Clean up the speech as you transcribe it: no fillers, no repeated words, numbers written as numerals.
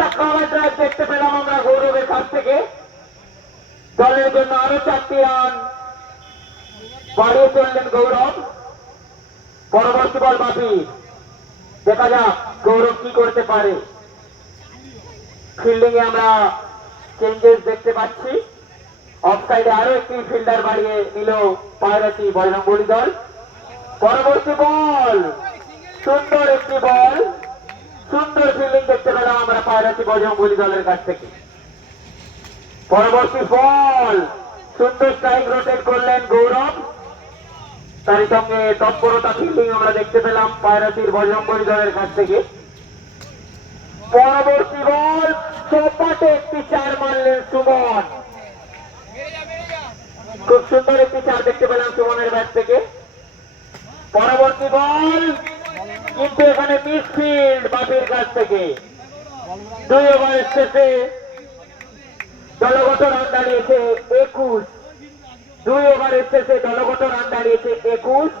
একটা cover drive দেখতে পেলাম আমরা গৌরবের কাছ থেকে। দলের জন্য আরো 4টি রান বাড়িয়ে চললেন গৌরব। পরবর্তী বল বাপি, দেখা যাক গৌরব কি করতে পারে। ফিল্ডিং এ আমরা চেঞ্জেস দেখতে পাচ্ছি। অফ সাইডে আরো একটি ফিল্ডার বাড়িয়ে নিল পায়রাটি বজরংবলী দল। পরবর্তী বল, সুন্দর একটি বল, সুন্দর ফিল্ডিং দেখতে পেলাম আমরা পায়রাটি বজরংবলী দলের কাছ থেকে। পরবর্তী বল, সুন্দর স্ট্রাইক রোটেট করলেন গৌরব, তারই সঙ্গে তৎপরতা ফিল্ডিং আমরা দেখতে পেলাম পায়রাটির বজরংবলী দলের কাছ থেকে। পরবর্তী বল, চৌপাটে একটি 4 মারলেন সুমন। খুব সুন্দর একটি 4 দেখতে পেলাম সুমনের ব্যাট থেকে। পরবর্তী বল, কিন্তু এখানে মিসফিল্ড বাপির কাছ থেকে। 2 ওভার শেষে দলগত রান দাঁড়িয়েছে 21। 2 ওভারের শেষে দলগত রান দাঁড়িয়েছে 21।